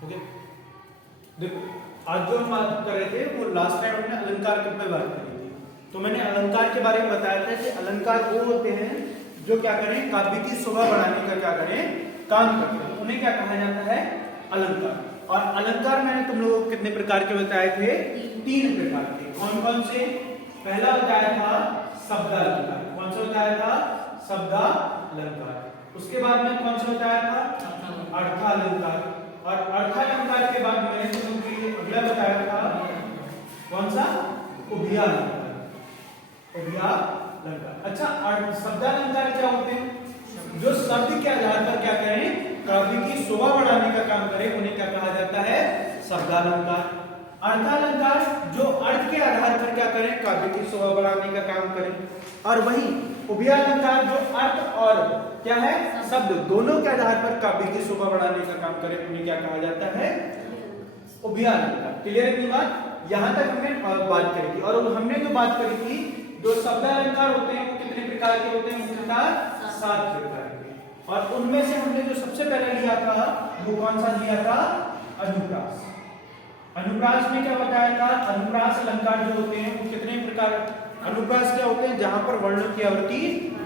Okay, देखो आज जो हम बात कर रहे थे वो लास्ट टाइम हमने अलंकार के बारे में बात करी थी। तो मैंने अलंकार के बारे में बताया था कि अलंकार वो होते हैं जो क्या करें, काव्य की शोभा बढ़ाने का क्या करें, काम करते हैं। उन्हें क्या कहा जाता है, अलंकार। और अलंकार मैंने तुम लोगों को कितने प्रकार के बताए थे, 3 प्रकार के। कौन कौन से? पहला बताया था शब्दालंकार। कौन सा बताया था? शब्दालंकार। उसके बाद में कौन सा बताया था? अर्थालंकार। और अर्थालंकार के बाद मैंने तुम लोगों के लिए अगला बताया था कौन सा? उभयालंकार। उभयालंकार। अच्छा, शब्दालंकार क्या होते हैं? जो शब्द के आधार पर क्या करें, काव्य की शोभा बढ़ाने का काम करें, उन्हें क्या कहा जाता है, शब्दालंकार। अर्थालंकार जो अर्थ के आधार पर क्या करें, काव्य की शोभा बढ़ाने का काम करें। और वही उभयालंकार जो अर्थ और क्या है, शब्द दोनों के आधार पर काव्य की शोभा बढ़ाने का काम करें, उन्हें क्या कहा जाता है, उभयालंकार। क्लियर है ये बात? यहां तक हमने बात करी थी। और हमने जो बात करी थी, जो शब्दालंकार होते हैं वो कितने प्रकार के होते हैं? मुख्यतः 7 प्रकार के। और उनमें से हमने जो सबसे पहले लिया था वो कौन सा लिया था? अनुप्रास। अनुप्रास में क्या बताया था? अनुप्रास अलंकार जो होते हैं वो कितने प्रकार? अनुप्रास क्या होते हैं? जहां पर वर्णों की आवृत्ति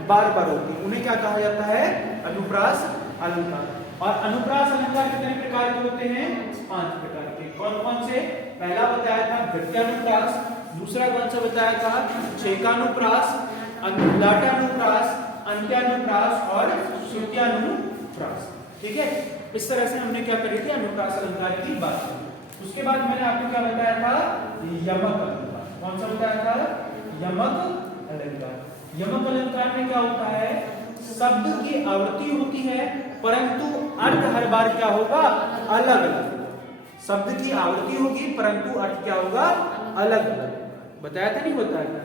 बार बार होती है, उन्हें क्या कहा जाता है? अनुप्रास अलंकार। और अनुप्रास अलंकार कितने प्रकार के होते हैं? 5 प्रकार के। कौन कौन से? पहला बताया था गद्यानुप्रास, दूसरा कौन सा बताया था? छेकानुप्रास, लाटानुप्रास, अंत्यानुप्रास और श्रुत्यानुप्रास। ठीक है, इस तरह से हमने क्या करी थी, अनुप्रास अलंकार की बात की। उसके बाद मैंने आपको क्या बताया था? यमक अलंकार। कौन सा बताया था? यमक अलंकार। यमक अलंकार में क्या होता है, शब्द की आवृत्ति होती है परंतु अर्थ हर बार क्या होगा, अलग अलग। शब्द की आवृत्ति होगी परंतु अर्थ क्या होगा, अलग अलग। बताया था, नहीं बताया था?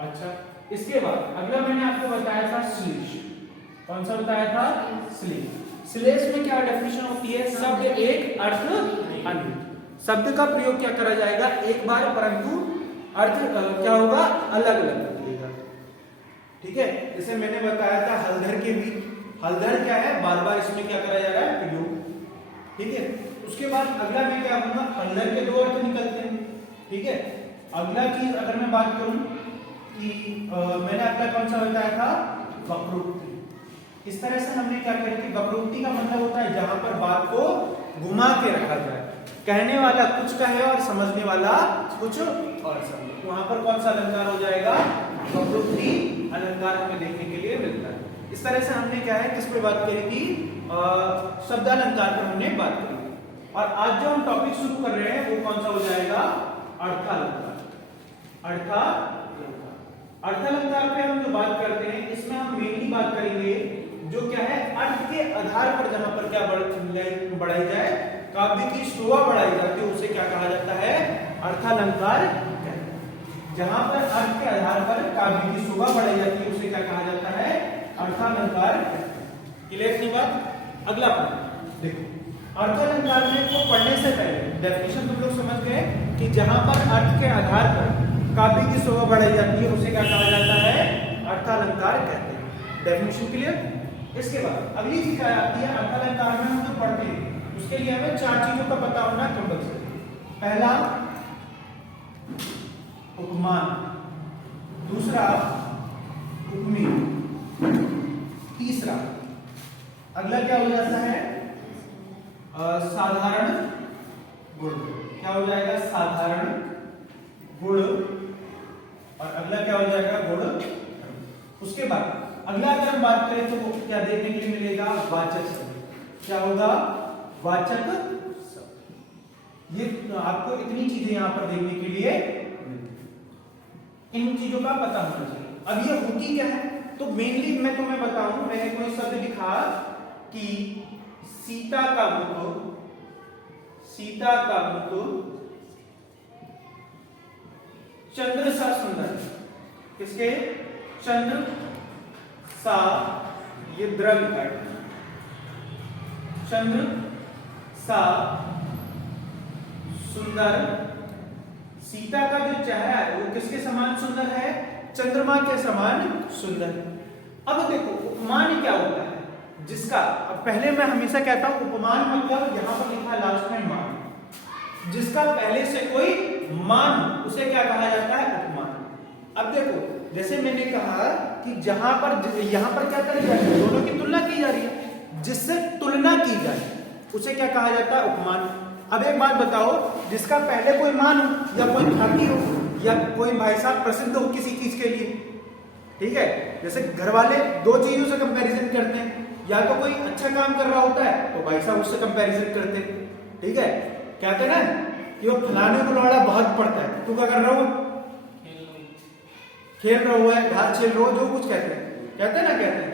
अच्छा, इसके बाद अगला मैंने आपको बताया था श्लेष। कौन सा बताया था? श्लेष। श्लेष में क्या डेफिनेशन होती है? शब्द एक, अर्थ अन्य। शब्द का प्रयोग क्या करा जाएगा, एक बार, परंतु अर्थ क्या होगा, अलग अलग निकलेगा। ठीक है, जैसे मैंने बताया था हलधर के भी, हलधर क्या है, बार बार इसमें क्या करा जा रहा है, प्रयोग। ठीक है, उसके बाद अगला मैं क्या कहूंगा, हलधर के 2 अर्थ निकलते हैं। ठीक है, अगला चीज अगर मैं बात करूं कि मैंने अगला कौन सा बताया था, वक्रोक्ति। इस तरह से हमने क्या करी थी, वक्रोक्ति का मतलब होता है जहां पर बात को घुमा के रखा जाए, कहने वाला कुछ कहे और समझने वाला कुछ और समझे, वहां पर कौन सा अलंकार हो जाएगा, वक्रोक्ति अलंकार हमें देखने के लिए मिलता है। इस तरह से हमने क्या है, किस पे बात करी थी, शब्दालंकार पर हमने बात करी। और आज जो हम टॉपिक शुरू कर रहे हैं वो कौन सा हो जाएगा, अर्थालंकार। अर्थालंकार पे हम जो बात करते हैं इसमें हम मेनली बात करेंगे जो क्या है, अर्थ के आधार पर जहां पर क्या बढ़ाई जाए, काव्य की शोभा बढ़ाई जाती है, उसे क्या कहा जाता है, अर्थालंकार। जहां पर अर्थ के आधार पर काव्य की शोभा बढ़ाई जाती है उसे क्या कहा जाता है, अर्थालंकार। क्लियर की बात? अगला देखो, अर्थालंकार में को पढ़ने से पहले डेफिनेशन तुम लोग समझ गए कि जहां पर अर्थ के आधार पर काव्य की शोभा बढ़ाई जाती है उसे क्या कहा जाता है, अर्थालंकार कहते हैं। Definition clear? इसके बाद अगली चीज क्या आती है, अर्थालंकार में हम जो पढ़ते हैं उसके लिए हमें 4 चीजों का पता होना कंपल्सरी। पहला उपमान, दूसरा उपमेय, तीसरा अगला क्या हो जाता है, साधारण गुण। क्या हो जाएगा, साधारण गुण। और अगला क्या हो जाएगा, गुण। उसके बाद अगला अगर हम बात करें तो क्या देखने के लिए मिलेगा, वाचक शब्द। क्या होगा, वाचक शब्द। ये आपको इतनी चीजें यहां पर देखने के लिए, इन चीजों का पता होना चाहिए। अब ये होती क्या है, तो मेनली मैं तुम्हें बताऊं, मैंने कोई शब्द लिखा कि सीता का मुख, सीता का मुख चंद्र सा सुंदर। किसके, चंद्र सा, ये द्रव्य है, चंद्र सा सुंदर। सीता का जो चेहरा है वो किसके समान सुंदर है, चंद्रमा के समान सुंदर। अब देखो उपमान क्या होता है, जिसका, अब पहले मैं हमेशा कहता हूं उपमान मतलब यहां पर लिखा लास्ट में मान, जिसका पहले से कोई मान उसे क्या कहा जाता है? उपमान। अब देखो जैसे मैंने कहा कि जहां पर यहां पर क्या करी जा रही है, दोनों की तुलना की जा रही है, जिससे तुलना की जाए उसे क्या कहा जाता है? उपमान। अब एक बात बताओ, जिसका पहले कोई मान हो या कोई ख्याति हो या कोई भाई साहब प्रसिद्ध हो किसी चीज के लिए, ठीक है, जैसे घर वाले दो चीजों से कंपैरिजन करते हैं, या तो कोई अच्छा काम कर रहा होता है तो भाई साहब उससे कंपैरिजन करते हैं, ठीक है, कहते हैं ना कि वो फलाने को लौड़ा बहुत पड़ता है, तू क्या कर रहा हो? खेल रहा हुआ है, घास छेल रहा हो, जो कुछ कहते हैं ना, कहते हैं,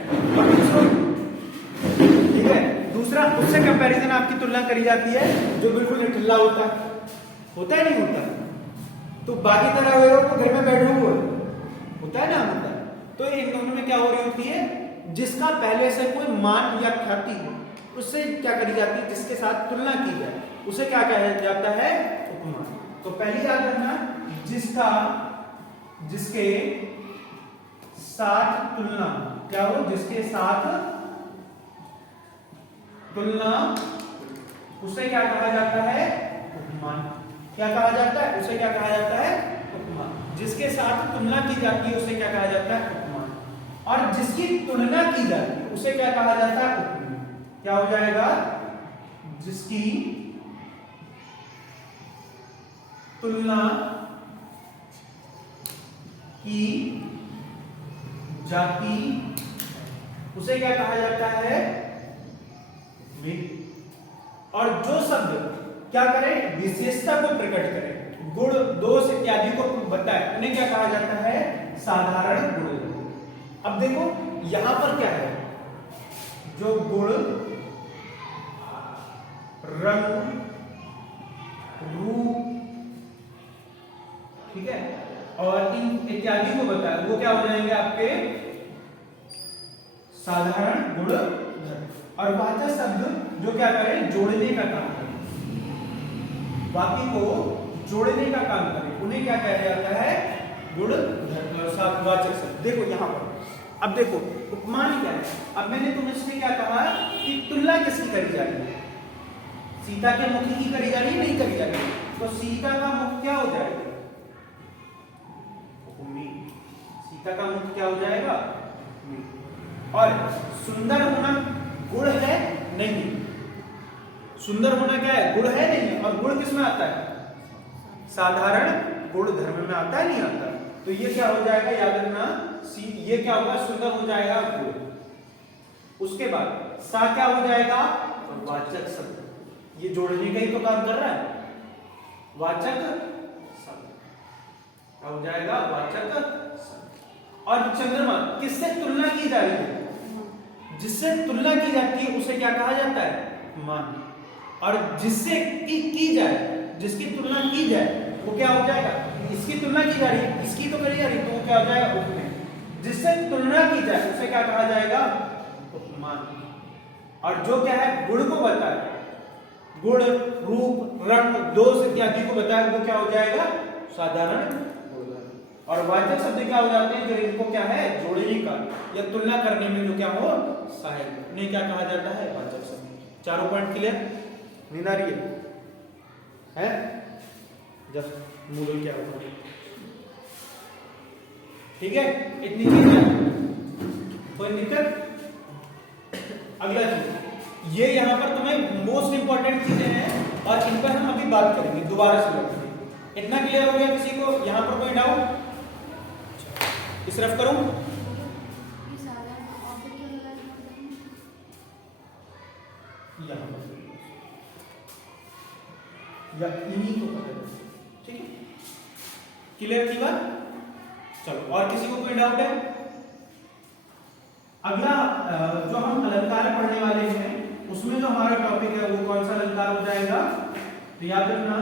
ठीक है। दूसरा, उससे कंपैरिजन आपकी तुलना करी जाती है जो बिल्कुल निठल्ला होता है नहीं होता, तो बाकी तरह हुए हो तो घर में बैठे हुए होता है ना, होता है। तो इन दोनों में क्या हो रही होती है, जिसका पहले से कोई मान या ख्याति हो उससे क्या करी जाती है, जिसके साथ तुलना की जाए उसे क्या कहा जाता है? उपमान। तो पहली याद रखना, जिसके साथ तुलना, क्या हो? जिसके साथ तुलना उसे क्या कहा जाता है? उपमान। क्या कहा जाता है? उसे क्या कहा जाता है? उपमान। जिसके साथ तुलना की जाती है उसे क्या कहा जाता है? उपमान। और जिसकी तुलना की जाती है उसे क्या कहा जाता है? उपमेय। क्या हो जाएगा? जिसकी तुलना की जाती उसे क्या कहा जाता है? और जो शब्द क्या करे? विशेषता को प्रकट करे, गुण दोष इत्यादि को बताए, उन्हें क्या कहा जाता है? साधारण गुण। अब देखो यहां पर क्या है, जो गुण, रंग, रूप, ठीक है, और इन इत्यादि को बताए, वो क्या हो जाएंगे? आपके साधारण गुण धर्म। और वाचक शब्द जो क्या करें? जोड़ने का काम करें, वाक्य को जोड़ने का काम करें, उन्हें क्या कहा जाता है? गुण धर्म वाचक शब्द। देखो यहां पर, अब देखो उपमान क्या है। अब मैंने तुमसे क्या कहा कि तुलना किसकी करी जा रही है? सीता के मुख की करी जा रही है, नहीं करी जा रही? तो सीता का मुख क्या हो जाएगा? सीता का मुख क्या हो जाएगा? और सुंदर होना गुण है? नहीं। सुंदर होना क्या है? गुण है, नहीं। और गुण किस में आता है? साधारण गुण धर्म में आता है, नहीं आता? तो ये क्या हो जाएगा? याद रखना, ये क्या होगा? सुंदर हो जाएगा गुण। उसके बाद सा क्या हो जाएगा? वाचक शब्द। ये जोड़ने का ही तो काम कर रहा है, वाचक शब्द। क्या हो जाएगा? वाचक शब्द। और चंद्रमा किससे तुलना की जा रही है? जिससे तुलना की जाती है उसे क्या कहा जाता है? मान। और जिससे की जाए, जिसकी तुलना की जाए वो क्या हो जाएगा? इसकी तुलना की जा रही है, इसकी तो करी जा रही है, तो वो क्या हो जाएगा? उपमेय। जिससे तुलना की जाए उसे क्या कहा जाएगा? उपमान। और जो क्या है? गुण को बताए, गुण, रूप, रंग, दोष इत्यादि को बताए, वो क्या हो जाएगा? साधारण गुण। और वाचक शब्द क्या हो जाते हैं? जो इनको क्या है? जोड़ने का या तुलना करने में जो क्या हो? सहायक, उन्हें क्या कहा जाता है? वाचक शब्द। चारों पॉइंट क्लियर? नींद आ रही है? जस्ट मूल क्या होगा, ठीक है? इतनी चीजें, कोई दिक्कत? अगला चीज, ये यहां पर तुम्हें मोस्ट इंपॉर्टेंट चीजें हैं और इन पर हम अभी बात करेंगे, दोबारा से लौटेंगे। इतना क्लियर हो गया किसी को? यहां पर कोई डाउट? इस तरफ करूं? यहां पर या इन्हीं को पकड़, ठीक है? क्लियर की बात? चलो, और किसी को कोई डाउट है? अगला जो हम अलंकार पढ़ने वाले हैं उसमें जो हमारा टॉपिक है वो कौन सा अलंकार हो जाएगा? तो याद रखना,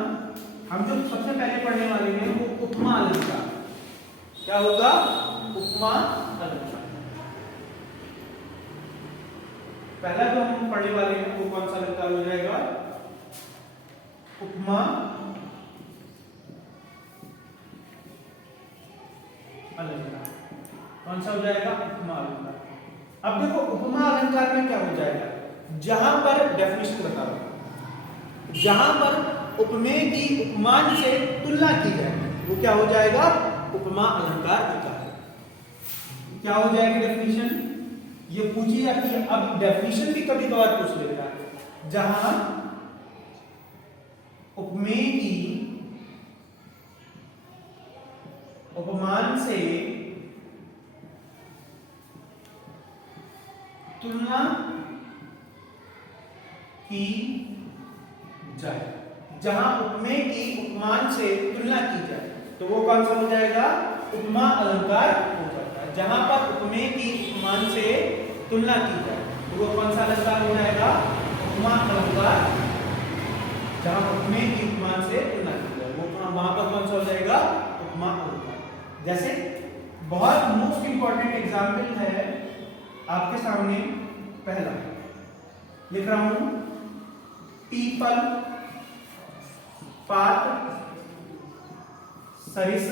हम जो सबसे पहले पढ़ने वाले हैं वो उपमा अलंकार। क्या होगा? उपमा अलंकार। पहला जो हम पढ़ने वाले हैं वो कौन सा अलंकार हो जाएगा? उपमा अलंकार। कौन सा हो जाएगा? उपमा अलंकार। अब देखो उपमा अलंकार में क्या हो जाएगा, जहां पर डेफिनेशन बता रहा हूं, जहां पर उपमेय की उपमान से तुलना की जाए वो क्या हो जाएगा, उपमा अलंकार होता है। क्या हो जाएगी डेफिनेशन, ये पूछी जाती है। अब डेफिनेशन भी कभी कभार पूछ लेता है, जहां उपमेय की उपमान से तुलना की जाए, जहां उपमेय की उपमान से तुलना की जाए तो वो कौन सा हो जाएगा, उपमा अलंकार हो जाता है। जहां पर उपमेय की उपमान से तुलना की जाए तो वो कौन सा अलंकार हो जाएगा, उपमा अलंकार। जहां उपमेय की उपमान से तुलना की जाए वो वहां पर कौन सा हो जाएगा, उपमा अलंकार। जैसे बहुत मोस्ट इंपॉर्टेंट एग्जाम्पल है आपके सामने, पहला लिख रहा हूं, पीपल पात सरिस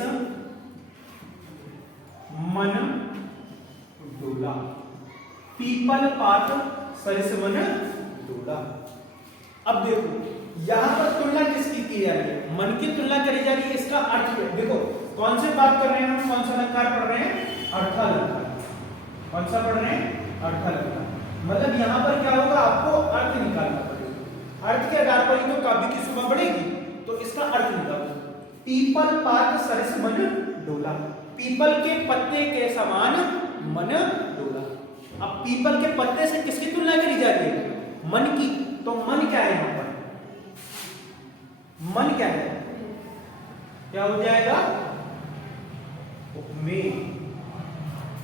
मन डोला। पीपल पात सरिस मन डोला। अब देखो यहां पर तुलना किसकी की जा रही है, मन की तुलना करी जा रही है। इसका अर्थ देखो, कौन से बात कर रहे हैं हम, कौन सा अलंकार पढ़ रहे हैं, अर्थालंकार। कौन सा पढ़ रहे हैं, अर्थालंकार। मतलब यहां पर क्या होगा, आपको अर्थ निकालना पड़ेगा। अर्थ के आधार पर ही तो काव्य की शोभा बढ़ेगी, तो इसका अर्थ निकालो। पीपल पात सरिस मन डोला, पीपल के पत्ते के समान मन डोला। अब पीपल के पत्ते से किसकी तुलना करी जा रही है, मन की। तो मन क्या है यहां पर, मन क्या है, क्या हो जाएगा, उपमेय।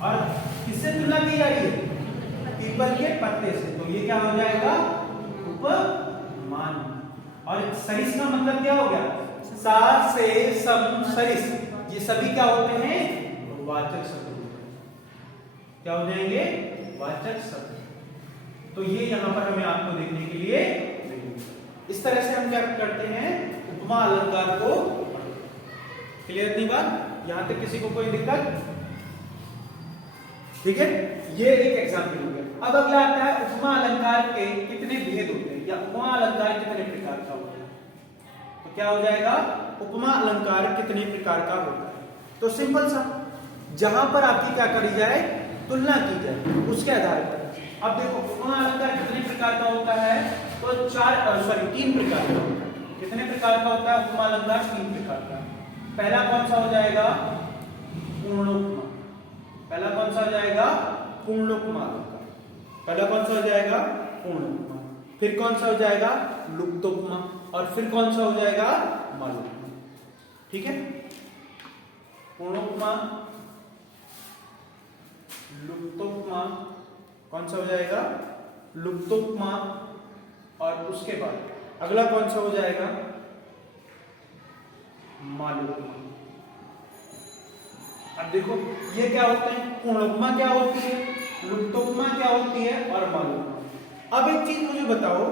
और किससे तुलना की जा रही है, पीपल के पत्ते से, तो ये क्या हो जाएगा, उपमान। और सरिस का मतलब क्या हो गया, सा से सम सरिस, ये सभी क्या होते हैं, वाचक शब्द होते हैं। क्या हो जाएंगे, वाचक शब्द। तो ये यहां पर हमें आपको देखने के लिए, इस तरह से हम क्या करते हैं, उपमा अलंकार को। क्लियर नहीं बात, यहां तक किसी को कोई दिक्कत, ठीक है। ये एक एग्जाम्पल हो गया। अब अगला आता है, उपमा अलंकार के कितने भेद होते हैं, या उपमा अलंकार कितने प्रकार का होता है। तो क्या हो जाएगा, उपमा अलंकार कितने प्रकार का होता है। तो सिंपल सा, जहां पर आपकी क्या करी जाए, तुलना की जाए, उसके आधार पर। अब देखो उपमा अलंकार कितने प्रकार का होता है, तो 3 प्रकार का होता है। कितने प्रकार का होता है उपमा अलंकार, 3 प्रकार का। पहला कौन सा हो जाएगा, पूर्णोपमा। पहला कौन सा हो जाएगा, पूर्णोपमा अलंकार। पहला कौन सा हो जाएगा, पूर्णोपमा। फिर कौन सा हो जाएगा, लुप्तोपमा। और फिर कौन सा हो जाएगा, मालोपमा। ठीक है, पूर्णोपमा, लुप्तोपमा, कौन सा हो जाएगा, लुप्तोपमा। और उसके बाद अगला कौन सा हो जाएगा, मालोपमा। अब देखो ये क्या होते हैं, पूर्णोपमा क्या होती है, लुप्तोपमा क्या होती है, और मालोपमा। अब एक चीज मुझे बताओ,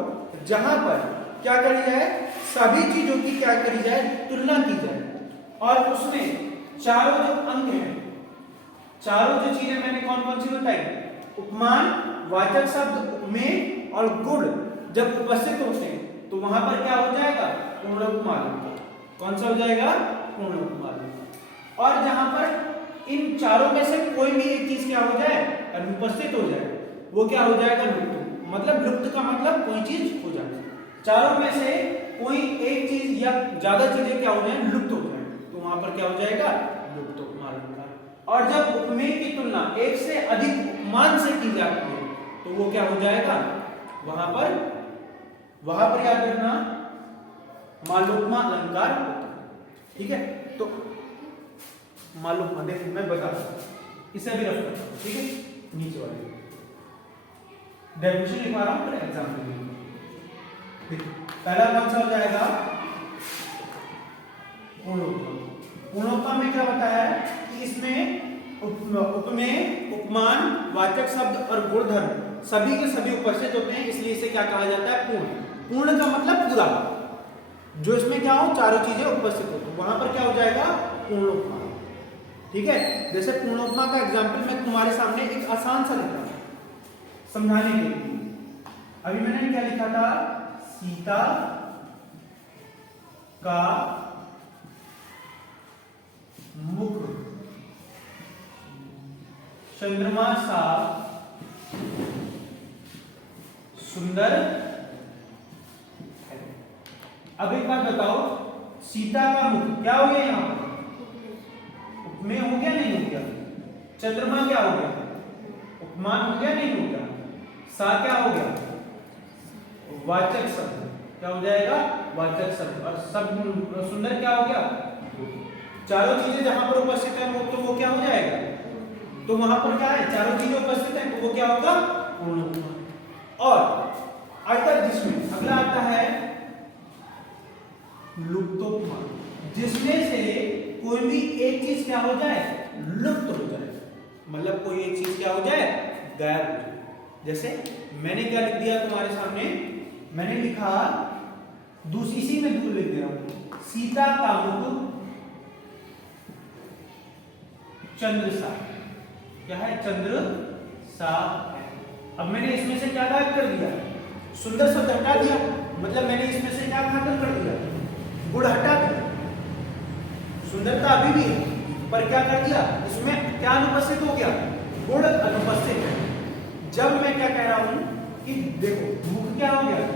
जहां पर क्या करी जाए, सभी चीजों की क्या करी जाए, तुलना की जाए, और उसमें चारों जो अंग हैं, चारों जो चीजें मैंने कौन कौन सी बताई, उपमान, वाचक शब्द, उपमेय और गुण जब उपस्थित होते हैं तो वहां पर क्या हो जाएगा, पूर्णोपमा अलंकार। कौन सा हो जाएगा, पूर्णोपमा अलंकार। और जहां पर इन चारों में से कोई भी एक चीज क्या हो जाए, अनुपस्थित हो जाए, वो क्या हो जाएगा, लुप्त। मतलब लुप्त का मतलब कोई चीज हो जाए, चारों में से कोई एक चीज या ज्यादा चीजें क्या हो जाए, लुप्त हो जाए, तो वहां पर क्या हो जाएगा, लुप्तोपमा अलंकार। और जब उपमेय की तुलना एक से अधिक उपमान से की जाती है तो वो क्या हो जाएगा, वहां पर याद रखना मालोपमा अलंकार होता है। ठीक है, तो मालोपमा देखिए मैं बता रहा हूं, इसे भी रख रहा हूं, ठीक है, नीचे वाले डेफिनेशन लिखवा रहा हूं फिर एग्जाम्पल देखिए। पहला कौन सा हो जाएगा, पूर्णोपमा। पूर्णोपमा में क्या बताया है कि इसमें उपमेय, उपमान, वाचक शब्द और गुणधर्म सभी के सभी उपस्थित होते हैं, इसलिए इसे क्या कहा जाता है, पूर्ण। पूर्ण का मतलब पूरा, जो इसमें क्या हो, चारों चीजें उपस्थित हो, तो वहां पर क्या हो जाएगा, पूर्णोपमा। ठीक है, जैसे पूर्णोपमा का एग्जांपल मैं तुम्हारे सामने एक आसान सा लिख रहा हूं, समझाने के लिए। अभी मैंने क्या लिखा था, सीता का मुख चंद्रमा सा सुंदर है। अब एक बात बताओ, सीता का मुख क्या हो गया, यहां पर उपमेय हो गया नहीं हो गया, चंद्रमा क्या हो गया, उपमान हो गया नहीं हो गया, सा क्या हो गया, वाचक शब्द, क्या हो जाएगा, वाचक शब्द, और शब्द सुंदर क्या हो गया, चारों चीजें जहां पर उपस्थित है वो क्या हो जाएगा, तो वहां पर क्या है, चारों चीजें उपस्थित है तो वो क्या होगा, पूर्ण उपमान। और अगर जिसमें अगला आता है लुप्तोपमान, जिसमें से कोई भी एक चीज क्या हो जाए, लुप्त हो जाए, मतलब कोई एक चीज क्या हो जाए, गायब हो जाए। जैसे मैंने क्या लिख दिया तुम्हारे सामने, मैंने लिखा इसी में दूर लिख दे रहा हूं, सीता का मुख चंद्र सा, क्या है, चंद्र सा है। अब मैंने इसमें से क्या गायब कर दिया, सुंदर शब्द हटा दिया, मतलब मैंने इसमें से क्या खत्म कर दिया, गुण हटा दिया। सुंदरता अभी भी है पर क्या कर दिया, इसमें क्या अनुपस्थित हो गया, गुण अनुपस्थित है। जब मैं क्या कह रहा हूं कि देखो मुख क्या हो गया,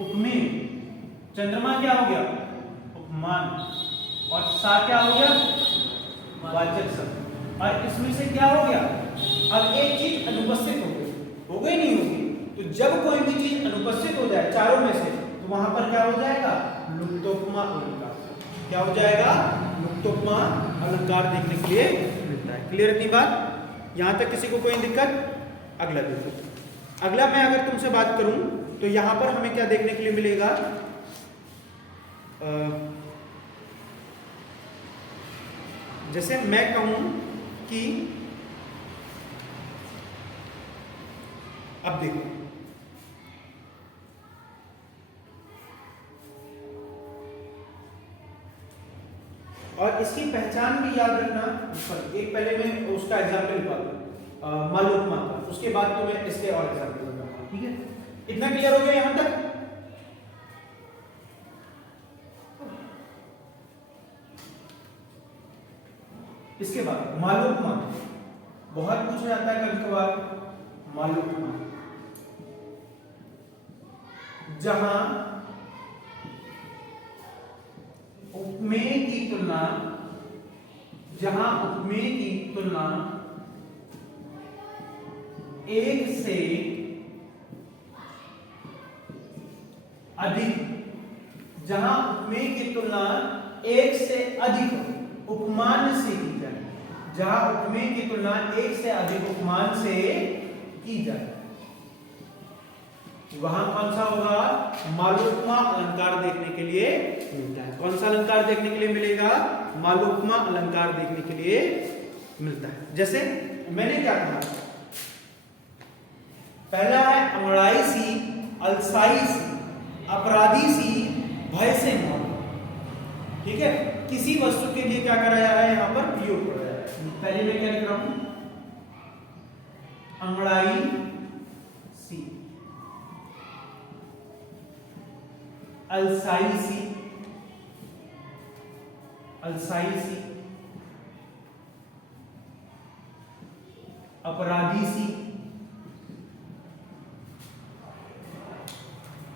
उपमेय, चंद्रमा क्या हो गया, उपमान, और सा क्या हो गया, वाचक शब्द, और इसमें से क्या हो गया, अब एक चीज अनुपस्थित हो गई नहीं होगी, तो जब कोई भी चीज अनुपस्थित हो जाए चारों में से, तो वहां पर क्या हो जाएगा, लुप्तोपमा अलंकार, क्या हो जाएगा, लुप्तोपमा अलंकार देखने के लिए मिलता है। क्लियर इतनी बात, यहां तक किसी को कोई दिक्कत। अगला देखो, अगला मैं अगर तुमसे बात करूं तो यहां पर हमें क्या देखने के लिए मिलेगा, जैसे मैं कहूं कि अब देखो, और इसकी पहचान भी याद रखना, एक पहले मैं उसका एग्जाम्पल निकालता हूं मालूमा का, उसके बाद तो मैं इसके और एग्जाम्पल बताता हूं, ठीक है, इतना क्लियर हो गया यहां तक। इसके बाद मालूमा, बहुत पूछा जाता है कभी कभार, मालूमा जहां उपमेय की तुलना, जहां उपमेय की तुलना एक से अधिक, जहां उपमेय की तुलना एक से अधिक उपमान से की जाए, जहां उपमेय की तुलना एक से अधिक उपमान से की जाए, वहां कौन सा होगा, मालूमा अलंकार देखने के लिए मिलता है। कौन सा अलंकार देखने के लिए मिलेगा, मालूमा अलंकार देखने के लिए मिलता है। जैसे मैंने क्या कहा, पहला है अंगड़ाई सी, अलसाई सी, अपराधी सी, भय से मौत, ठीक है, किसी वस्तु के लिए क्या करा जा रहा है, यहां पर प्रयोग करा जा रहा है। पहले मैं क्या लिख रहा हूं, अंगड़ाई सी, अलसाई सी, अलसाई सी, अपराधी सी,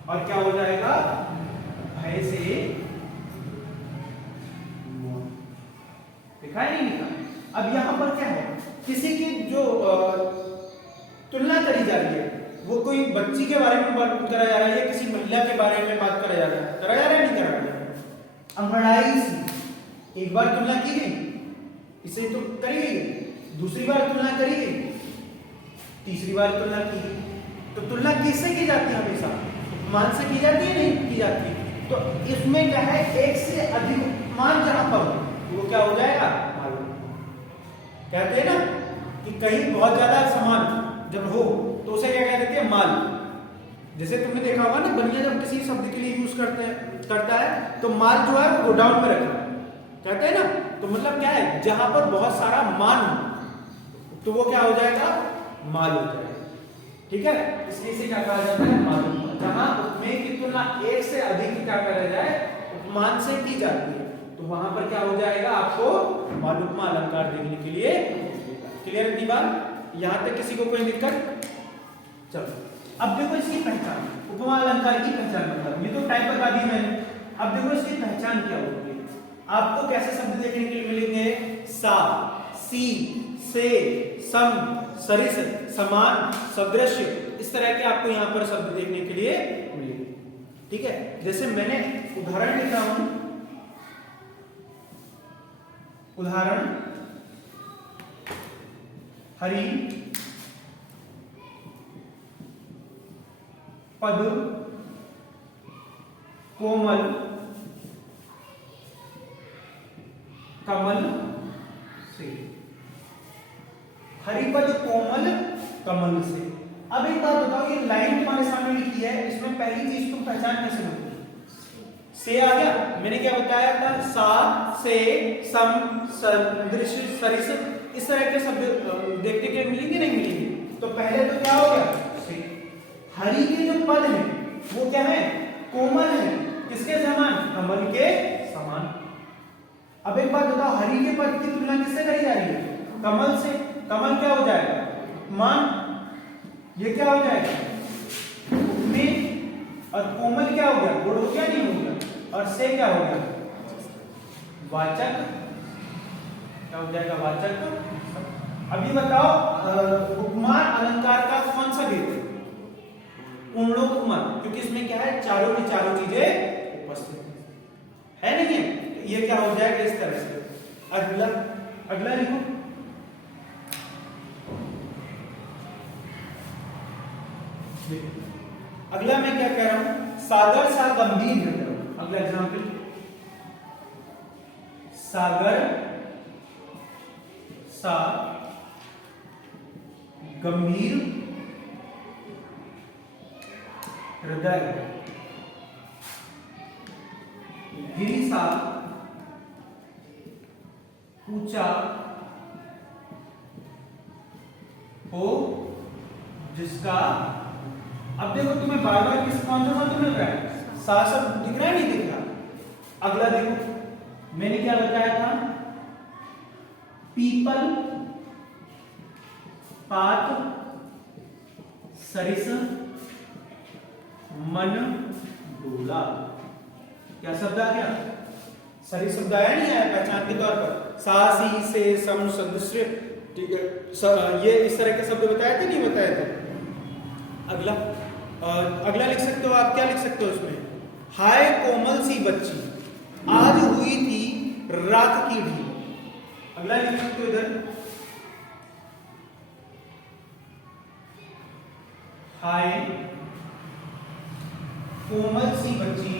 और क्या हो जाएगा, भय से लिखा है नहीं लिखा। अब यहां पर क्या है, किसी की जो तुलना करी जा रही है, वो कोई बच्ची के बारे में बात करा जा रहा है या किसी महिला के बारे में बात करा जा रहा है, करा जा रहा है नहीं करा जा रहा है। अंगड़ाई सी, एक बार तुलना की गई, इसे तो करी गई, दूसरी बार तुलना करी गई, तीसरी बार तुलना की गई, तो तुलना किससे की जाती है, हमेशा उपमान से की जाती है, नहीं की जाती। तो इसमें क्या है, एक से अधिक उपमान जहां पर हो वो क्या हो जाएगा, मालूम। कहते हैं ना कि कहीं बहुत ज्यादा सामान जब हो तो उसे क्या कह देते हैं, माल। जैसे तुमने देखा होगा ना, बनिया जब किसी शब्द के लिए यूज करता है तो माल जो है वो गोडाउन में रखा कहते हैं ना, तो मतलब क्या है, जहां पर बहुत सारा मान हो, तो वो क्या हो जाएगा, माल हो जाएगा। ठीक है, इसलिए इसे क्या कहा जाता है, माल उपमा। जहां उपमेय की तुलना एक से अधिक क्या करा जाए, उपमान से की जाती है, तो वहां पर क्या हो जाएगा, आपको माल उपमा अलंकार देखने के लिए। क्लियर है बात, यहां तक किसी को कोई दिक्कत? चलो अब देखो इसकी पहचान, उपमा अलंकार की पहचान मतलब, ये तो टाइप बता दी मैंने। अब देखो इसकी पहचान क्या होगी। आपको कैसे शब्द देखने के लिए मिलेंगे, सा, सी, से, सम, सरिस, समान, सदृश, इस तरह के आपको यहां पर शब्द देखने के लिए मिलेंगे। ठीक है, जैसे मैंने उदाहरण लिखा हूं, उदाहरण हरि पद कोमल कमल से, हरिपद कोमल कमल से। अब एक बात बताओ, ये लाइन तुम्हारे सामने लिखी है, इसमें पहली चीज तुम पहचान कैसे लोगे? से आ गया, मैंने क्या बताया था, सा, से, सम, सदृश, सरिस, इस तरह के शब्द देखने के मिलेंगे नहीं मिलेंगे? तो पहले तो क्या हो गया, से। हरि के जो पद है वो क्या है, कोमल है, किसके समान, कमल के समान। अब एक बात बताओ, हरि के पद की तुलना किससे करी जा रही है, कमल से। कमल क्या हो जाएगा, मान, ये क्या हो जाएगा, में, और कोमल क्या हो गया, गुण हो गया नहीं हो गया, और से क्या हो गया, वाचक, क्या हो जाएगा, वाचक। अभी बताओ उपमान अलंकार का कौन सा भेद है, पूर्णोपमान, क्योंकि इसमें क्या है, चारों की चारों चीजें उपस्थित है, नहीं है? तो ये क्या हो जाएगा इस तरह से। अगला, अगला लिखो, अगला मैं क्या कह रहा हूं, सागर सा गंभीर हृदय। अगला एग्जाम्पल, सागर सा गंभीर हृदय, गिरि सा ऊंचा हो जिसका। अब देखो तुम्हें बार बार किस कौन सा शब्द मिल रहा है, सा शब्द दिख रहा है नहीं दिख रहा? अगला देखो, मैंने क्या बताया था, पीपल, पात, सरिस, मन, डोला। क्या शब्द आ गया, सरिस शब्द आया नहीं आया पहचान के तौर पर, सा, सी, से, सम, सदृश। ठीक है, ये इस तरह के शब्द बताए थे नहीं बताए थे? अगला, अगला लिख सकते हो आप, क्या लिख सकते हो उसमें, हाय कोमल सी बच्ची आज हुई थी रात की ढील। अगला लिख सकते हो इधर, हाय कोमल सी बच्ची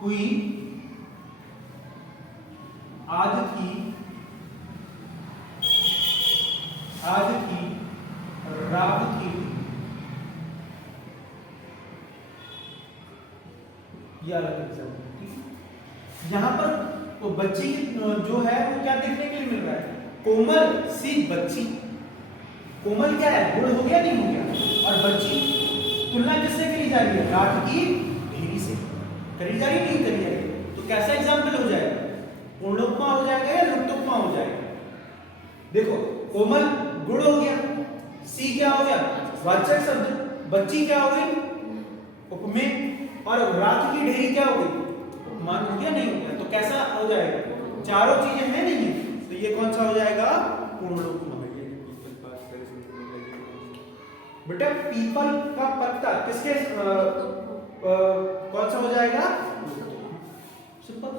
हुई आज की रात की, ये अलग एग्जाम्पल। ठीक है, यहां पर तो बच्ची जो है वो क्या देखने के लिए मिल रहा है, कोमल सी बच्ची। कोमल क्या है, गुण हो गया नहीं हो गया, और बच्ची तुलना किससे करी जा रही है, रात की ढेरी से करी जा रही नहीं करी जा रही। तो कैसा एग्जाम्पल हो जाएगा, पूर्णोपमा हो जाएगा या लुप्तोपमा हो जाएगा? देखो कोमल गुण हो गया, सी क्या हो गया, वाचक शब्द, बच्ची क्या हो गई, उपमेय, और रात की ढेरी क्या हो गई, उपमान हो गया नहीं हो गया? तो कैसा हो जाएगा, चारों चीजें हैं नहीं है, तो ये कौन सा हो जाएगा, पूर्णोपमा। बेटा पीपल का पत्ता किसके कौन सा हो जाएगा, सिंपल।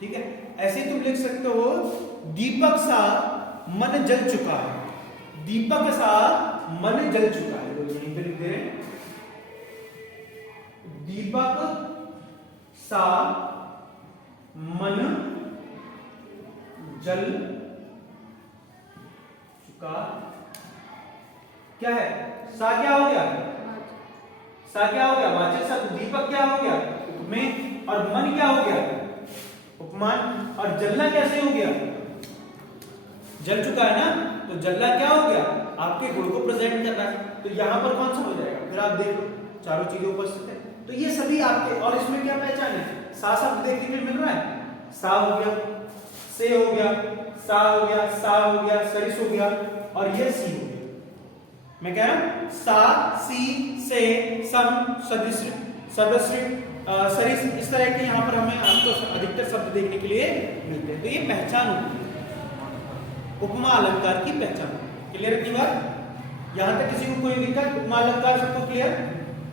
ठीक है, ऐसे तुम लिख सकते हो, दीपक सा मन जल चुका है, दीपक सा मन जल चुका है, यहीं पे लिख दे रहे हैं, दीपक सा मन जल चुका। क्या है, सा क्या हो गया, सा क्या हो गया, वाचक शब्द, दीपक क्या हो गया, उपमेय, और मन क्या हो गया, उपमान। और जलना कैसे हो गया, जल चुका है ना, तो जलना क्या हो गया, आपके गुण को प्रेजेंट कर रहा है। तो यहां पर कौन सा हो जाएगा, फिर आप देख लो चारों चीजें उपस्थित है। तो ये सभी आपके, और इसमें क्या पहचान है, सा शब्द देखने के लिए मिल रहा है, सा हो गया, से हो गया, सा हो गया, सा हो गया, सरिस हो गया, और ये सी हो गया। मैं कह रहा हूं सा, सी, से, सम, सदृश, सदस्य, सरिस, इस तरह के यहाँ पर हमें आपको अधिकतर शब्द देखने के लिए मिलते हैं। तो ये पहचान होती है, उपमा अलंकार की पहचान। क्लियर है इतनी बात, यहां तक किसी को कोई दिक्कत, उपमा अलंकार सबको क्लियर।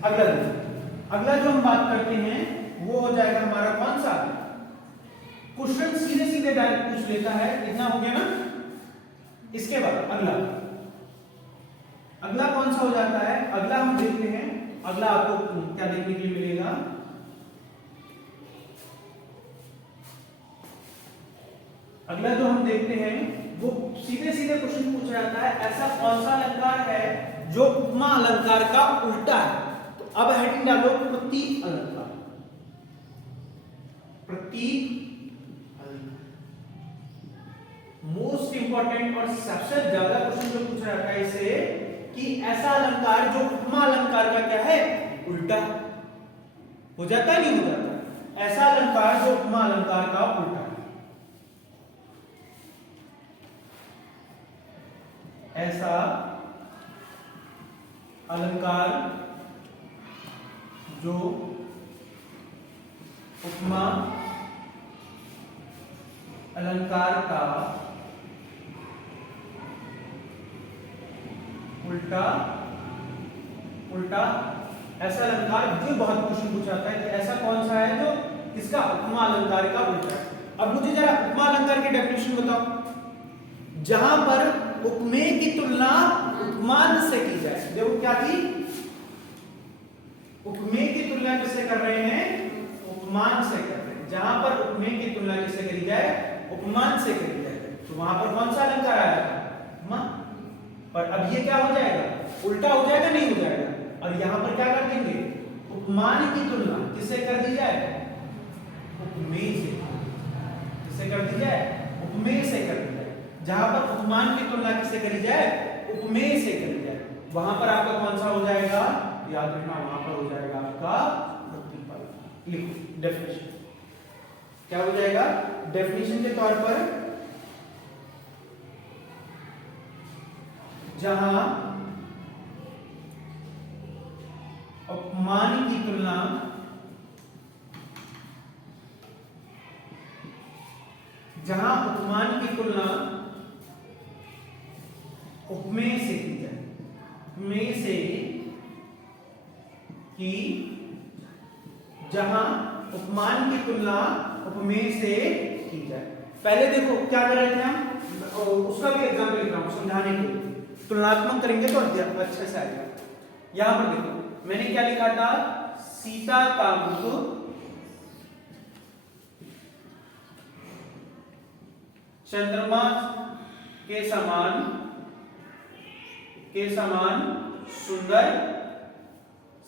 अगला जो हम बात करते हैं वो हो जाएगा हमारा कौन सा, क्वेश्चन सीधे सीधे डायरेक्ट पूछ लेता है, इतना हो गया ना। इसके बाद अगला कौन सा हो जाता है, अगला हम देखते हैं, अगला आपको क्या देखने के लिए मिलेगा, अगला जो हम देखते हैं वो सीधे सीधे क्वेश्चन पूछ जाता है, ऐसा कौन सा अलंकार है जो उपमा अलंकार का उल्टा है। तो अब हेडिंग डालो प्रतीक अलंकार, प्रतीक मोस्ट इंपॉर्टेंट और सबसे ज्यादा क्वेश्चन जो पूछा जाता है इसे, कि ऐसा अलंकार जो उपमा अलंकार का क्या है, उल्टा हो जाता है, नहीं हो जाता, ऐसा अलंकार जो उपमा अलंकार का उल्टा है, ऐसा अलंकार जो उपमा अलंकार का उल्टा ऐसा अलंकार, जो बहुत क्वेश्चन पूछा जाता है कि ऐसा कौन सा है जो इसका उपमा अलंकार का उल्टा है। अब मुझे जरा उपमा अलंकार की डेफिनेशन बताओ, जहां पर उपमेय की तुलना उपमान से की जाए। देखो क्या थी, उपमेय की तुलना किससे कर रहे हैं, उपमान से कर रहे हैं। जहां पर उपमेय की तुलना किससे करी जाए, उपमान से करी जाए, तो वहां पर कौन सा अलंकार आएगा, उपमा। पर अब ये क्या हो जाएगा, उल्टा हो जाएगा, नहीं हो जाएगा। और यहां पर क्या कर देंगे, उपमान की तुलना किससे कर दी जाए, उपमेय से। किससे कर दी जाए, उपमेय से कर दी जाए। जहां पर उपमान की तुलना किससे करी जाए, उपमेय से करी जाए, वहां पर आपका कौन सा हो जाएगा, याद रखना, वहां पर हो जाएगा आपका प्रतिपल। लिखो डेफिनेशन, क्या हो जाएगा, डेफिनेशन के तौर पर, जहां उपमान की तुलना उपमेय से की जाए, उपमेय से की, जहां उपमान की तुलना उपमेय से की जाए। पहले देखो क्या कर रहे थे हम, उसका भी एग्जाम्पल लिख रहा हूं समझाने के लिए, तुलनात्मक करेंगे तो अच्छे से आएगा। यहां पर देखो मैंने क्या लिखा था, सीता का मुख चंद्रमा के समान सुंदर।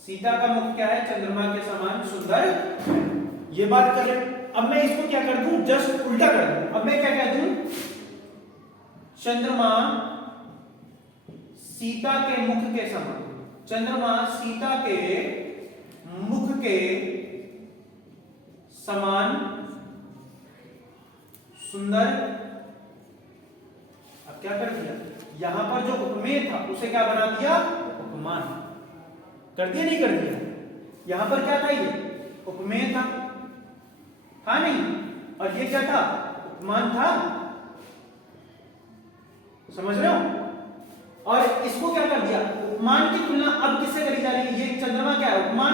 सीता का मुख क्या है, चंद्रमा के समान सुंदर। ये बात कर रहे। अब मैं इसको क्या कर दूं, जस्ट उल्टा कर दूं। अब मैं क्या कह दूं, चंद्रमा सीता के मुख के समान, चंद्रमा सीता के मुख के समान सुंदर। अब क्या कर दिया, यहां पर जो उपमेय था उसे क्या बना दिया, उपमान कर दिया, नहीं कर दिया। यहां पर क्या था, ये उपमेय था नहीं, और ये क्या था, उपमान था। समझ रहे हो। और इसको क्या कर दिया, उपमान की तुलना अब किससे करी जा रही है, ये चंद्रमा क्या है, उपमान,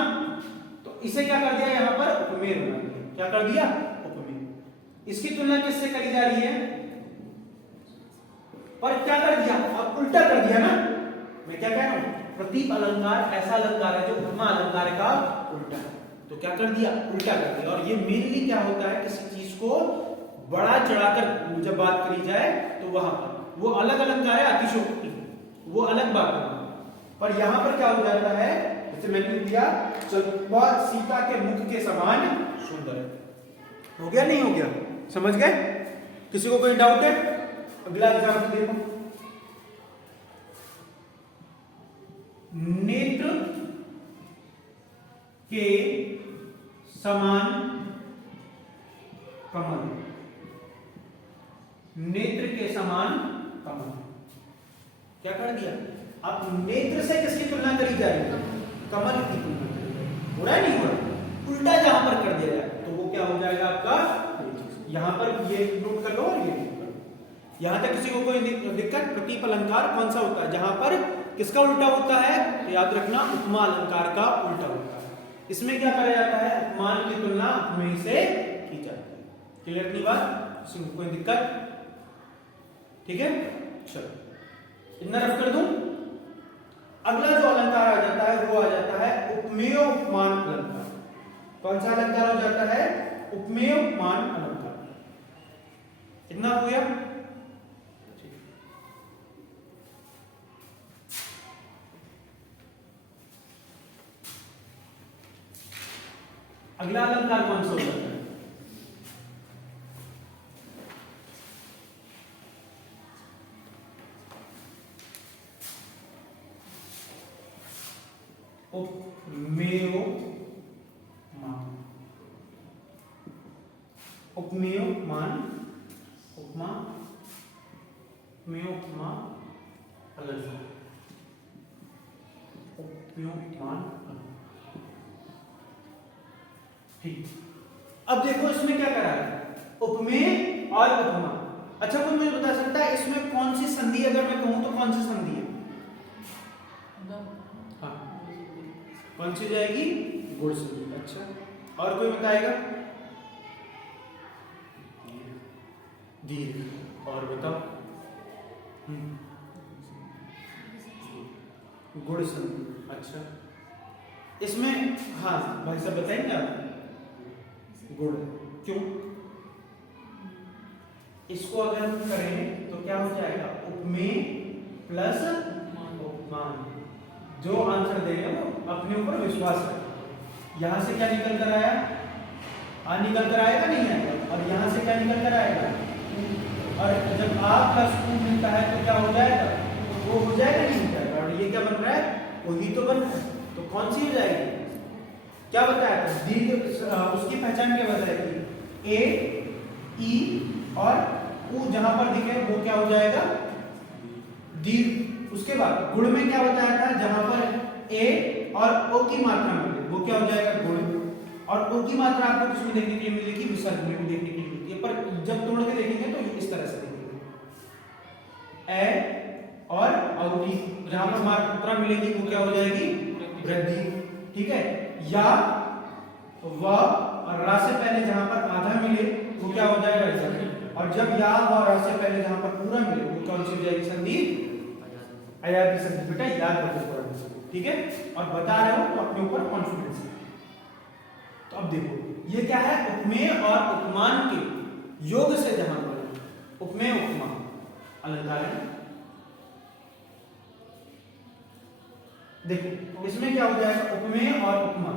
तो इसे क्या कर दिया, यहां पर उपमेय बना दिया। क्या कर दिया, उपमेय। इसकी तुलना किससे करी जा रही है, पर क्या कर दिया, अब उल्टा कर दिया ना। मैं क्या कह रहा हूं, प्रतीक अलंकार ऐसा अलंकार है जो उपमा अलंकार का उल्टा है। तो क्या कर दिया, उल्टा कर दिया। और ये मेनली क्या होता है, किसी चीज को बड़ा चढ़ाकर जब बात करी जाए तो वहां पर वो अलग अलंकार है, अतिशयोक्ति वो अलग बात है। पर यहां पर क्या हो जाता है, जैसे मैंने दिया, चंद्रमा सीता के मुख के समान सुंदर। हो गया, नहीं हो गया। समझ गए? किसी को कोई डाउट है? अगला एग्जाम्पल देखो, नेत्र के समान कमल, नेत्र के समान कमल। क्या कर दिया? आप नेत्र से किसकी तुलना करी जा रही है? कमल की तुलना करी जा रही है। हो रहा है नहीं हो रहा? उल्टा जहां पर कर दिया जाए तो वो क्या हो जाएगा आपका? यहां पर ये नोट कर लो और ये नोट कर लो। यहां तक किसी को कोई दिक्कत? प्रतीप अलंकार कौन सा होता है? जहां पर किसका उल्टा होता है? तो याद रखना, उपमा अलंकार का उल्टा होता है। इसमें क्या करा जाता है? उपमान की तुलना उपमेय से की जाती है। क्लियर नहीं बात? किसी को कोई दिक्कत? ठीक है, चलो इतना रफ कर दूं। अगला जो अलंकार आ जाता है वो आ जाता है उपमेय उपमान अलंकार। कौन सा अलंकार हो जाता है? उपमेय उपमान अलंकार। कितना हो गया? अगला अलंकार कौन सा हो जाता है? उपमेय उपमेय उपमान उपमा उपमेय उपमा अलंकार। उपमेय उपमान ठीक। अब देखो इसमें क्या करा है? उपमेय और उपमा। अच्छा कोई मुझे बता सकता है इसमें कौन सी संधि, अगर मैं कहूं तो कौन सी संधि है? हाँ, कौन सी जाएगी? गुण संधि। अच्छा, और कोई बताएगा? दीर्घ। और बताओ? गुण संधि। अच्छा, इसमें हाँ भाई साहब बताएंगे आप? गुण। क्यों? इसको अगर हम करें तो क्या हो जाएगा? उपमेय प्लस उपमान। जो आंसर देगा वो अपने ऊपर विश्वास रखे। यहां से क्या निकल कर आया? आ निकल कर आएगा, नहीं आएगा? और यहां से क्या निकल कर आएगा? और जब आ प्लस ऊ मिलता है तो क्या हो जाएगा? वो हो जाएगा, नहीं हो जाएगा? और ये क्या बन रहा है? वही तो बन रहा है। तो कौन सी हो जाएगी? क्या बताया था? दीर्घ। उसकी पहचान क्या बताएगी? ए, ई और ऊ जहां पर दिखे वो क्या हो जाएगा? दीर्घ। उसके बाद गुण में क्या बताया था? जहां पर ए और ओ की मात्रा मिले वो क्या हो जाएगा? गुण। और ओ की मात्रा आपको किसमें देखने के लिए मिलेगी? विसर्ग में देखने के लिए मिलती है। पर जब तोड़ के देखेंगे तो इस तरह से देखेंगे, ए और औ जहां पर मात्रा मिलेगी वो क्या हो जाएगी? वृद्धि। ठीक है, या व और रा से पहले जहां पर आधा मिले वो क्या हो जाएगा? विसर्ग। और जब या व रा से पहले जहां पर पूरा मिले वो कौन सी हो जाएगी? संधि। अयाती संधि। बेटा याद रखो, ठीक है? और बता रहे हो तो अपने ऊपर कॉन्फिडेंस है। तो अब देखो ये क्या है? उपमेय और उपमान के योग से जहां पर उपमेय उपमा अलंकार है। देखो इसमें क्या हो जाएगा? उपमेय और उपमा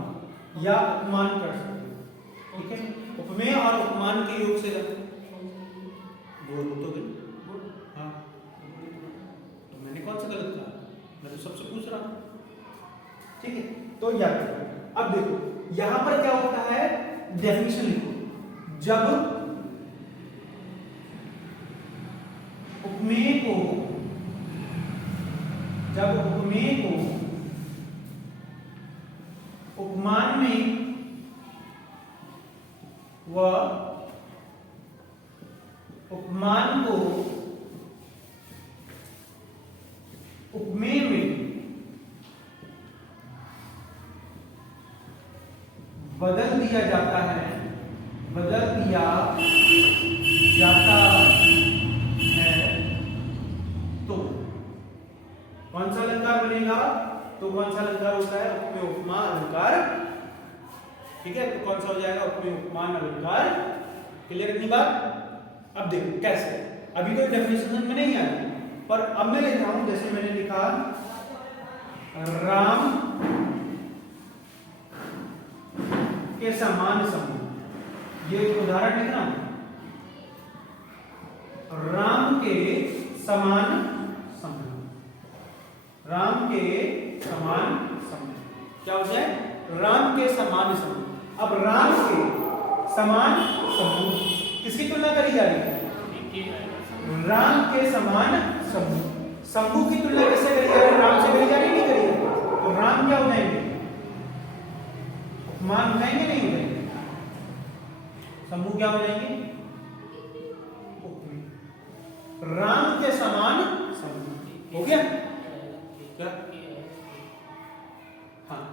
या उपमान कर सकते हो। ठीक है, उपमेय और उपमान के योग से बोल तो गई। हाँ, तो मैंने कौन सा गलत कहा? मैं तो सबसे पूछ रहा हूं। ठीक है, तो याद रखो। अब देखो यहां पर क्या होता है? डेफिनेशन लिखो। जब उपमेय को उपमान में व उपमान को उपमेय में बदल दिया जाता है तो कौन सा अलंकार बनेगा? तो कौन सा अलंकार होता है? उपमेय उपमा अलंकार। ठीक है, तो कौन सा हो जाएगा? उपमेय उपमान अलंकार। क्लियर इतनी बात? अब देखो कैसे। अभी तो डेफिनेशन में नहीं आया, पर अब मैं लिख रहा हूं। जैसे मैंने लिखा राम के समान समूह, ये एक उदाहरण लिख रहा हूं। राम के समान समूह, राम के समान समूह। क्या हो जाए? राम के समान समूह। अब राम के समान समूह किसकी तुलना करी जा रही है? राम के समान समूह। समूह की तुलना किससे करी जा रही है? राम से करी जा रही नहीं करी है? तो राम क्या हो जाएंगे? उपमान हो जाएंगे नहीं हो जाएंगे? समूह क्या हो जाएंगे? उपमेय। राम के समान समूह हो गया क्या? हाँ,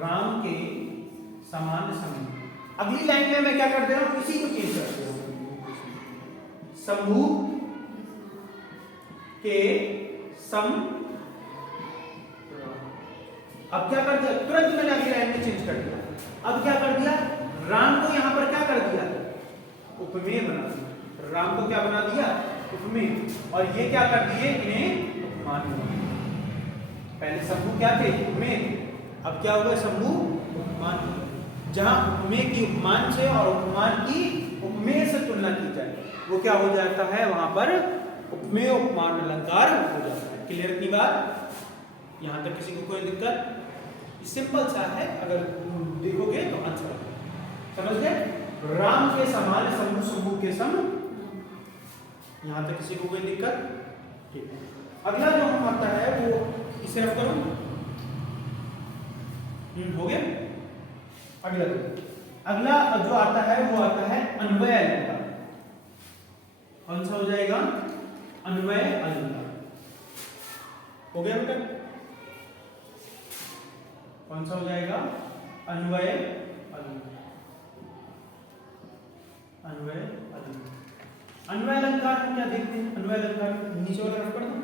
राम के समान समूह। अगली लाइन में मैं क्या कर दे रहा हूं? इसी को चेंज करते हूं, समूह के सम। अब क्या कर दिया? तुरंत मैंने अगली लाइन में चेंज कर दिया। अब क्या कर दिया? राम को यहां पर क्या कर दिया? उपमेय बना दिया। राम को क्या बना दिया? उपमेय। और ये क्या कर दिए? इन्हें उपमान बना दिया। पहले समूह क्या थे? उपमेय। अब क्या होगा? समूह उपमान। जहां उपमेय की उपमान से और उपमान की उपमेय से तुलना की जाए, वो क्या हो जाता है? वहां पर उपमेय उपमान अलंकार हो जाता है। क्लियर की बात? यहां तक किसी को कोई दिक्कत? सिंपल सा है, अगर देखोगे तो आंसर समझ गए। राम के समान समूह, समूह के सम। यहां तक किसी को कोई दिक्कत? ठीक है। अगला जो हम आता है वो इसे रख करो। हो गया। अगला जो आता है वो आता है अन्वय अलंकार। कौन सा हो जाएगा? अन्वय अलंकार। हो गया बेटा? कौन सा हो जाएगा? अन्वय अलंकार। अन्वय अलंकार। अन्वय अलंकार हम क्या देखते हैं? अन्वय अलंकार नीचे वाला रफ कर दो।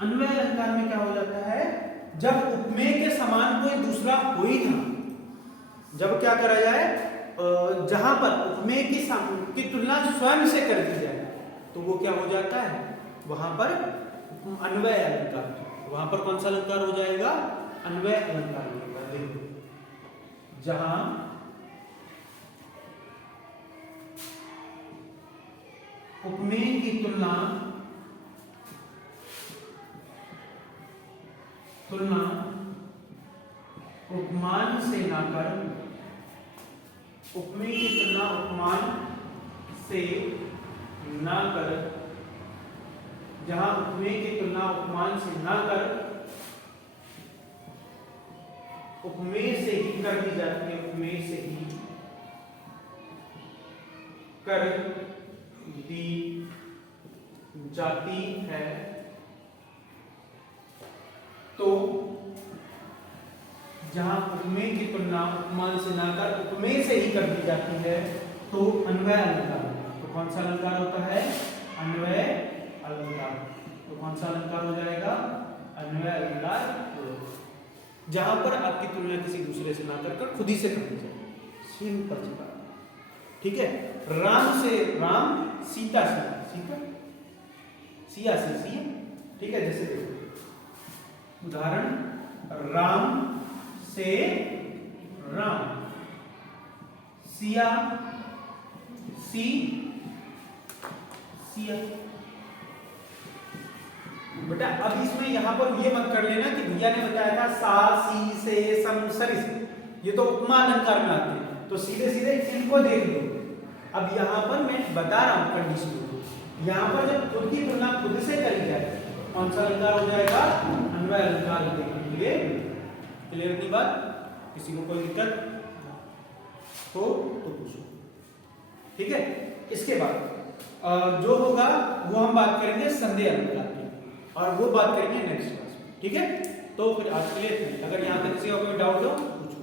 अन्वय अलंकार में क्या हो जाता है? जब उपमेय के समान कोई दूसरा हो ही ना, जब क्या करा जाए? जहां पर उपमेय की तुलना स्वयं से कर दी जाए, तो वो क्या हो जाता है? वहां पर अन्वय अलंकार। वहां पर कौन सा अलंकार हो जाएगा? अन्वय अलंकार। जहां उपमेय की तुलना उपमान से ना कर, उपमेय की तुलना उपमान से ना कर, जहां उपमेय की तुलना उपमान से ना कर, उपमेय से ही कर दी जाती है, उपमेय से ही कर दी जाती है, तो जहां उपमेय की तुलना उपमान से ना कर उपमेय से ही कर दी जाती है, तो अन्वय अलंकार। तो कौन सा अलंकार होता है? अन्वय अलंकार। तो कौन सा अलंकार हो जाएगा? अन्वय अलंकार। जहां पर आपकी तुलना किसी दूसरे से ना कर खुद ही से कर दी जाए। सिंपल सी बात, ठीक है। राम से राम, सीता से सीता, सिया से सिया, ठीक है। जैसे देखो उदाहरण, राम से राम, सिया सी सिया। बेटा अब इसमें यहां पर ये मत कर लेना कि भैया ने बताया था सा, सी, से, सम, सरिस, ये तो उपमा अलंकार में आते हैं, तो सीधे सीधे इनको देख लो। अब यहां पर मैं बता रहा हूं कंडीशन, यहां पर जब खुद की तुलना खुद से करी जाए, कौन सा अलंकार हो जाएगा? अन्वय अलंकार देखेंगे। क्लियर की बात? किसी को कोई दिक्कत तो पूछो, ठीक है। इसके बाद जो होगा वो हम बात करेंगे संदेह अलंकार की, और वो बात करेंगे नेक्स्ट क्लास में, ठीक है। तो फिर आज के लिए अगर यहां तक किसी का कोई डाउट हो पूछो।